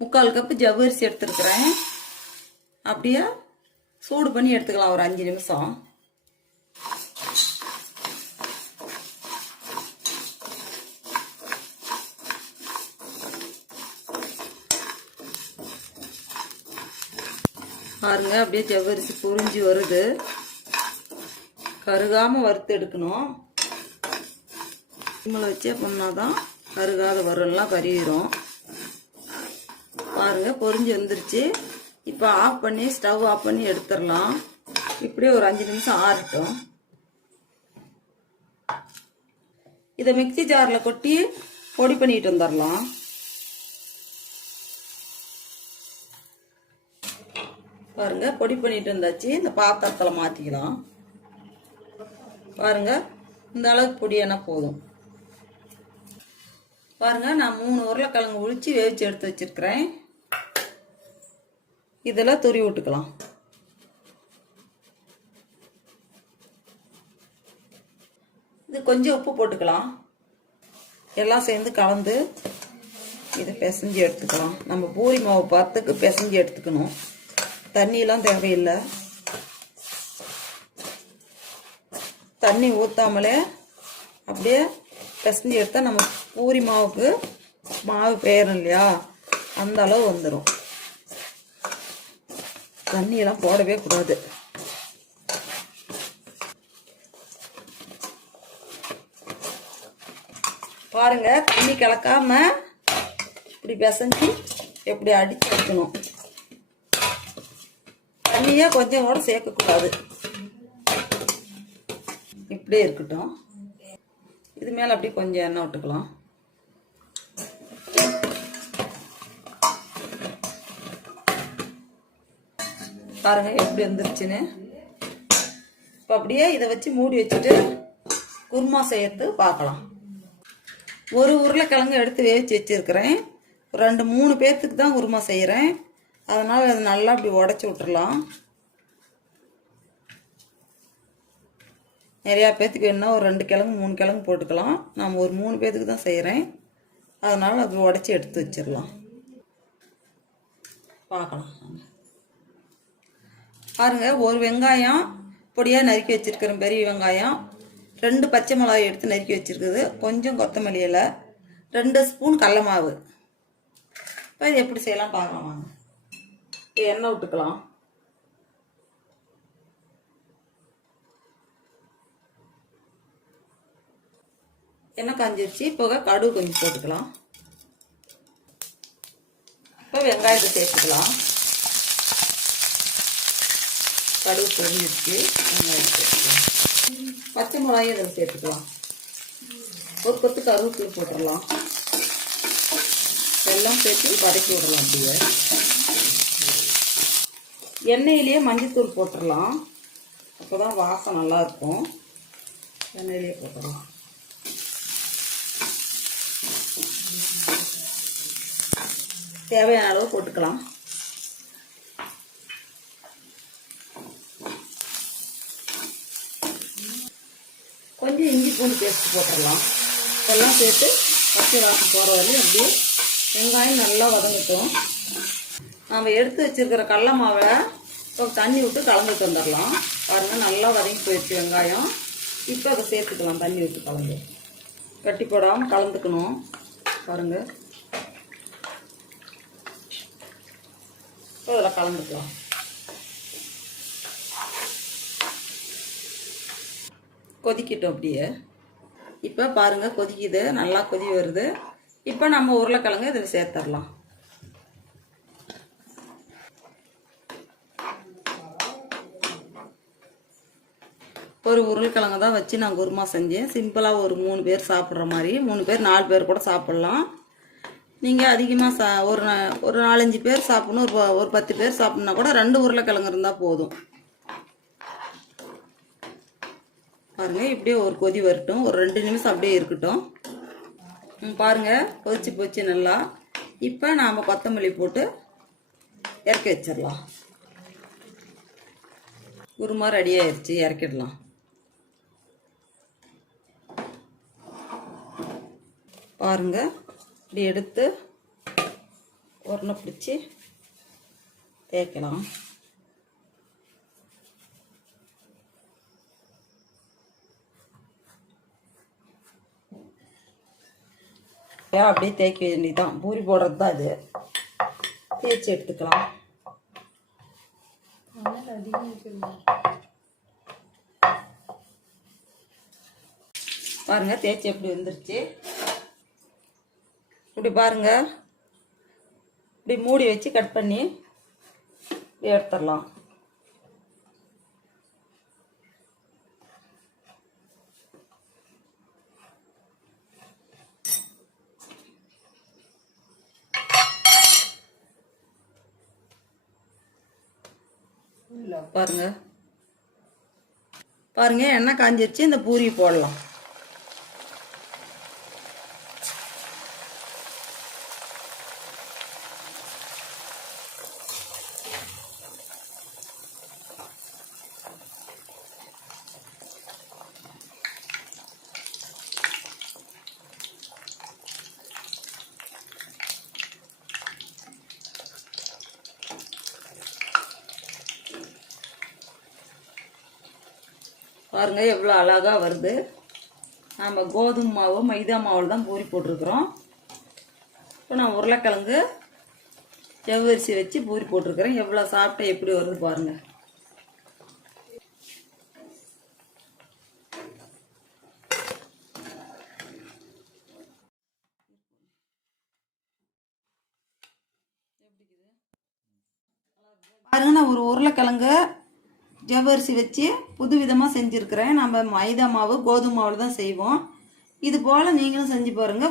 3/4 cup ஜவ்வரிசி எடுத்துருக்கிறேன். அப்படியே சூடு பண்ணி எடுத்துக்கலாம் ஒரு 5 நிமிஷம். பாருங்க அப்படியே ஜவ்வரிசி பொரிஞ்சு வருது. கருகாம வறுத்து எடுக்கணும். சிம்மில் வச்சே பண்ணாதான் கருகாத வரலாம் கறியிரும். பாருங்க பொரிஞ்சு வந்துருச்சு. இப்போ ஆஃப் பண்ணி ஸ்டவ் ஆஃப் பண்ணி எடுத்துடலாம். இப்படியே ஒரு 5 நிமிஷம் ஆறட்டும். இதை மிக்சி ஜாரில் கொட்டி பொடி பண்ணிட்டு வந்துடலாம். பாருங்க பொடி பண்ணிட்டு வந்தாச்சு. இந்த பாத்திரத்தில் மாற்றிக்கலாம். பாருங்க இந்த அளவுக்கு பொடியானா போதும். பாருங்க நான் 3 உருளைக்கிழங்கு உரிச்சு வேவிச்சு எடுத்து வச்சிருக்கிறேன். இதெல்லாம் துரி விட்டுக்கலாம். இது கொஞ்சம் உப்பு போட்டுக்கலாம். எல்லாம் சேர்ந்து கலந்து இதை பிசைஞ்சு எடுத்துக்கலாம். நம்ம பூரி மாவு பார்த்துக்கு பிசைஞ்சு எடுத்துக்கணும். தண்ணியெல்லாம் தேவையில்லை. தண்ணி ஊற்றாமலே அப்படியே பிசைஞ்சு எடுத்தால் நம்ம பூரி மாவுக்கு மாவு பெயரும் இல்லையா, அந்த அளவு வந்துடும். தண்ணியெல்லாம் போடவே கூடாது. பாருங்க தண்ணி கலக்காம இப்படி பிசைஞ்சு எப்படி அடிச்சு வைக்கணும். தண்ணியே கொஞ்சம் கூட சேர்க்கக்கூடாது. இப்படியே இருக்கட்டும். இது மேலே அப்படி கொஞ்சம் எண்ணெய் விட்டுக்கலாம். பாருங்க எப்படி வந்துருச்சுன்னு. இப்போ அப்படியே இதை வச்சு மூடி வச்சுட்டு குருமா செய்யறது பார்க்கலாம். ஒரு உருளைக்கிழங்கு எடுத்து வேவிச்சு வச்சிருக்கிறேன். 2-3 பேர்த்துக்கு தான் குருமா செய்கிறேன். அதனால் அது நல்லா அப்படி உடச்சி விட்டுறலாம். நிறையா பேர்த்துக்கு வேணுன்னா ஒரு 2 கிழங்கு 3 கிழங்கு போட்டுக்கலாம். நான் ஒரு 3 பேர்த்துக்கு தான் செய்கிறேன். அதனால் அப்படி உடச்சி எடுத்து வச்சிடலாம். பார்க்கலாம். பாருங்கள் ஒரு வெங்காயம் பொடியாக நறுக்கி வச்சுருக்கிறேன். பெரிய வெங்காயம் 2 பச்சை மிளகாய் எடுத்து நறுக்கி வச்சுருக்குது. கொஞ்சம் கொத்தமல்லி இலை, 2 ஸ்பூன் கடல மாவு. இப்போ இது எப்படி செய்யலாம் பார்க்கலாம் வாங்க. எண்ணெய் விட்டுக்கலாம். எண்ணெய் காஞ்சிருச்சு. இப்போ கடுகு கொஞ்சம் போட்டுக்கலாம். இப்போ வெங்காயத்தை சேர்த்துக்கலாம். கடுகு பொரிஞ்சிருச்சு. வெங்காயம் சேர்த்துக்கலாம். பச்சை மிளகாயும் இதில் சேர்த்துக்கலாம். ஒரு கொத்து கருவேப்பிலை போட்டுடலாம். எல்லாம் சேர்த்து வதக்கி விடலாம். அப்படியே எண்ணெயிலேயே மஞ்சத்தூள் போட்டுடலாம். அப்போ தான் வாசம் நல்லாயிருக்கும். எண்ணெயிலேயே போட்டுடலாம். தேவையான அளவு போட்டுக்கலாம். கொஞ்சம் இஞ்சி பூண்டு பேஸ்ட் போட்டுடலாம். எல்லாம் சேர்த்து பச்சை வாசம் போகிற வரையும் அப்படியே வெங்காயம் நல்லா வதங்கட்டும். நம்ம எடுத்து வச்சிருக்கிற கடல மாவை தண்ணி விட்டு கலந்துட்டு வந்துடலாம். பாருங்கள் நல்லா வதங்கி போயிடுச்சு வெங்காயம். இப்போ அதை சேர்த்துக்கலாம். தண்ணி விட்டு கலந்து கட்டி போடாமல் கலந்துக்கணும். பாருங்கள் இப்போ அதில் கலந்துக்கலாம். கொதிக்கட்டும் அப்படியே. இப்போ பாருங்கள் கொதிக்குது. நல்லா கொதி வருது. இப்போ நம்ம உருளைக்கிழங்கு இதில் சேர்த்துடலாம். ஒரு உருளைக்கிழங்கு தான் வச்சு நான் குருமா செஞ்சேன். சிம்பிளாக ஒரு 3 பேர் சாப்பிட்ற மாதிரி. 3 பேர் 4 பேர் கூட சாப்பிட்லாம். நீங்கள் அதிகமாக ஒரு 4-5 பேர் சாப்பிட்ணும். ஒரு 10 பேர் சாப்பிட்ணுன்னா கூட 2 உருளைக்கிழங்கு இருந்தால் போதும். பாருங்கள் இப்படியே ஒரு கொதி வரட்டும். ஒரு 2 நிமிஷம் அப்படியே இருக்கட்டும். பாருங்கள் கொதிச்சு போச்சு நல்லா. இப்போ நாம் கொத்தமல்லி போட்டு இறக்கி வச்சிடலாம். குருமா ரெடி ஆயிடுச்சு. இறக்கிடலாம். பாருங்க இப்படி எடுத்து உருண்டை பிடிச்சி தேய்க்கலாம். அப்படியே தேய்க்க வேண்டியதுதான். பூரி போடுறது தான் இது. தேய்ச்சி எடுத்துக்கலாம். பாருங்க தேய்ச்சி எப்படி வந்துருச்சு. இப்படி பாருங்க, இப்படி மூடி வச்சு கட் பண்ணி இப்படி எடுத்துடலாம். பாருங்க பாருங்க எண்ணெய் காஞ்சிருச்சு. இந்த பூரி போடலாம். பாருங்க எவ்வளோ அழகா வருது. நம்ம கோதுமை மாவு மைதா மாவில் தான் பூரி போட்டிருக்கிறோம். இப்போ நான் உருளைக்கிழங்கு ஜவ்வரிசி வச்சு பூரி போட்டிருக்கிறேன். எவ்வளோ சாப்பிட்டா எப்படி வருது பாருங்க. பாருங்க நான் ஒரு உருளைக்கிழங்கு ஜவ்வரிசி வச்சு புது விதமாக செஞ்சுருக்கிறேன். நம்ம மைதா மாவு கோதுமை மாவில் தான் செய்வோம். இது போல் நீங்களும் செஞ்சு பாருங்கள்.